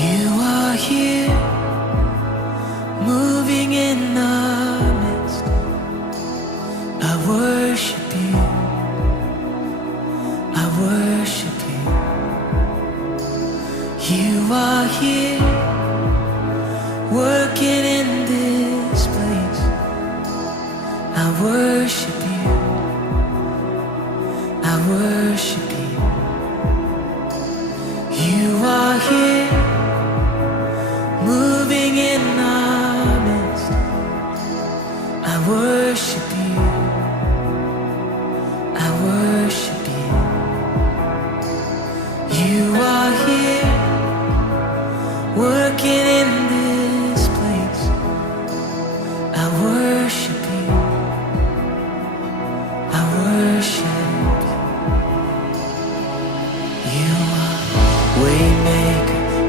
You are here, moving in our midst. I worship you, I worship you. You are here, working in this place. I worship